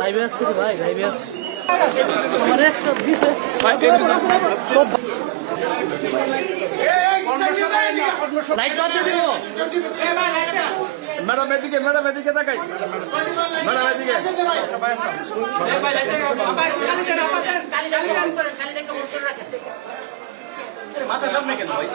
লাইভে আসছে রে ভাই, লাইভে আসছে আমার একটা দিছে সব লাইট বাদ দিয়ে দিব। ম্যাডাম এদিকে তাকাই, ম্যাডাম এদিকে মাথা সামনে কেন ভাই?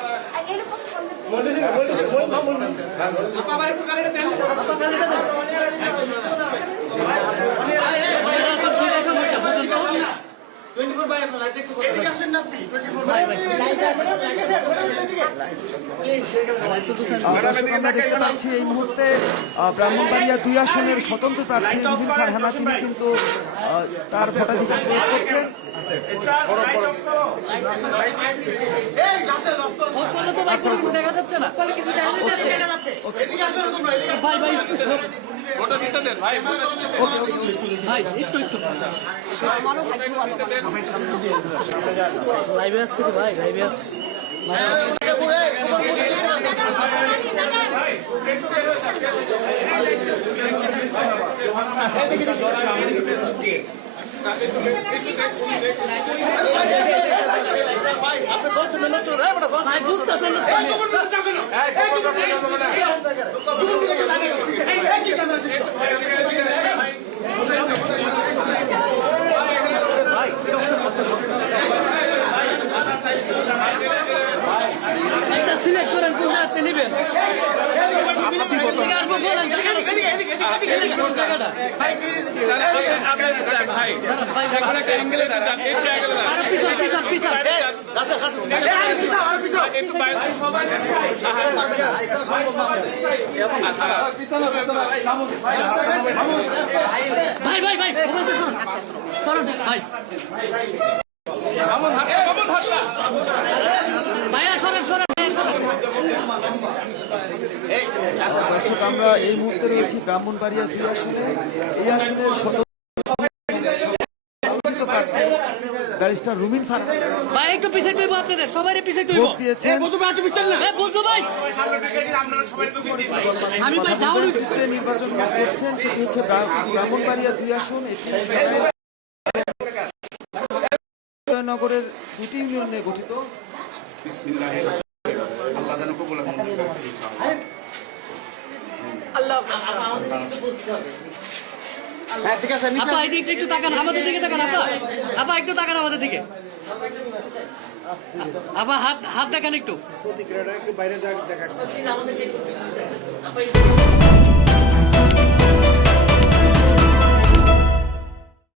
আমরা দেখতে পাচ্ছি এই মুহূর্তে ব্রাহ্মণবাড়িয়া 2 আসনের স্বতন্ত্র প্রার্থী রুবিন ফারহানা তিনি কিন্তু তার ভোটাধিকার প্রয়োগ করছেন। দেখা যাচ্ছে না ভাই, একটু লাইভে আসছে রে ভাই, লাইভে আসছে বুঝতেছেন একটা সিলেক্ট করেন কোন জায়গাতে নেবেন। ভাই ভাই ভাই ভাই ভাইয়া সরেন সরেন। দর্শক আমরা এই মুহূর্তে রয়েছি ব্রাহ্মণবাড়িয়া 2 আসনে। এই আসনের স্বতন্ত্র ব্যারিস্টার রুবিন ফারহানা ভাই একটু পিছিয়ে তুইব, আপনাদের সবাই পিছিয়ে তুইব দিয়েছেন। বুঝলো ভাই আমি ভাই ডাউন নির্বাচন করছেন, সেটি হচ্ছে ব্রাহ্মণবাড়িয়া 2 আসন। এটি নগরের 2টি ইউনিয়ন নিয়ে গঠিত। আপা এদিকে একটু তাকান, আমাদের দিকে তাকান। আপা একটু তাকান আমাদের দিকে। আপা হাত দেখান একটু।